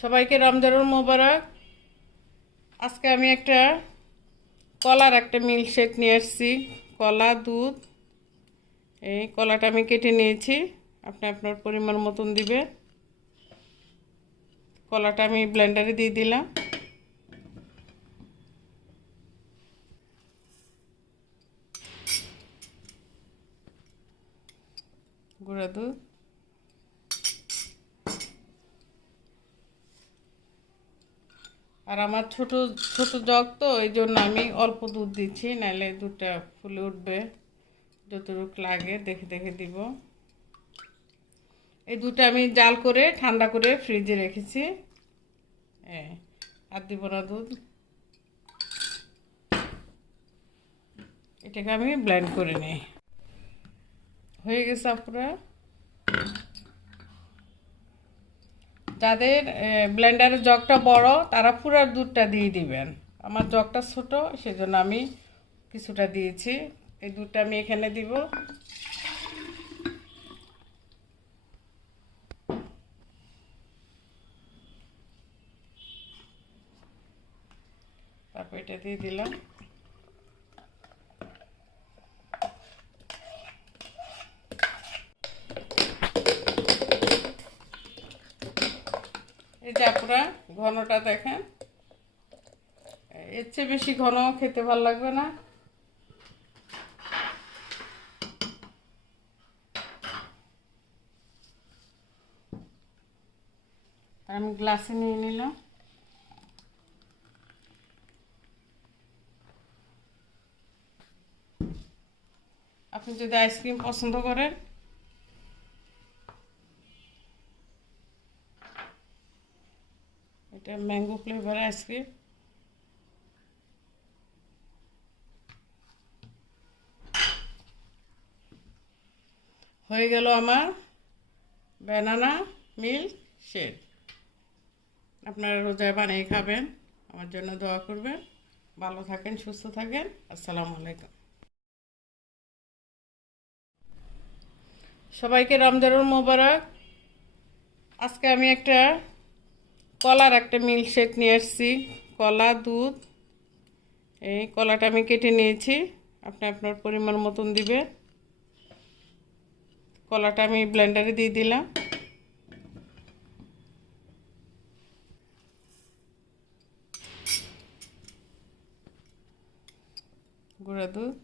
সবাইকে রমজানুল মোবারক। আজকে আমি একটা কলার একটা মিল্কশেক নিয়ে আসছি। কলা, দুধ, এই কলাটা আমি কেটে নিয়েছি, আপনি আপনার পরিমাণ মতন দিবে। কলাটা আমি ব্লেন্ডারে দিয়ে দিলাম। গুঁড়া দুধ, আর আমার ছোট ছোট জগ তো এই জন্য আমি অল্প দুধ দিচ্ছি, নাহলে দুধটা ফুলে উঠবে। যতটুকু লাগে দেখে দেখে দিব। এই দুধটা আমি জাল করে ঠান্ডা করে ফ্রিজে রেখেছি। আর দিব না দুধ। এটাকে আমি ব্লেন্ড করে নিই। হয়ে গেছে আপুরা। যাদের ব্লেন্ডারের জগটা বড় তারা পুরো দুধটা দিয়ে দিবেন। আমার জগটা ছোট, সেজন্য আমি কিছুটা দিয়েছি। এই দুধটা আমি এখানে দিব। তারপর এটা দিয়ে দিলাম। এই যে আপনারা ঘনটা দেখেন, এর চেয়ে বেশি ঘন খেতে ভালো লাগবে না। আমি গ্লাসে নিয়ে নিলাম। আপনি যদি আইসক্রিম পছন্দ করেন, এটা ম্যাঙ্গো ফ্লেভার আইসক্রিম। হয়ে গেল আমার ব্যানানা মিল্ক শেক। আপনারা রোজায় বানিয়ে খাবেন, আমার জন্য দোয়া করবেন। ভালো থাকেন, সুস্থ থাকেন। আসসালামু আলাইকুম। সবাইকে রমজানুল মোবারক। আজকে আমি একটা কলার একটা মিল্কশেক নিয়ে আসছি। কলা, দুধ, এই কলাটা আমি কেটে নিয়েছি, আপনি আপনার পরিমাণ মতন দিবে। কলাটা আমি ব্লেন্ডারে দিয়ে দিলাম। গুঁড়া দুধ,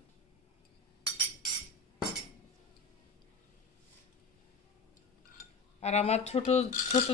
আর আমার ছোট ছোট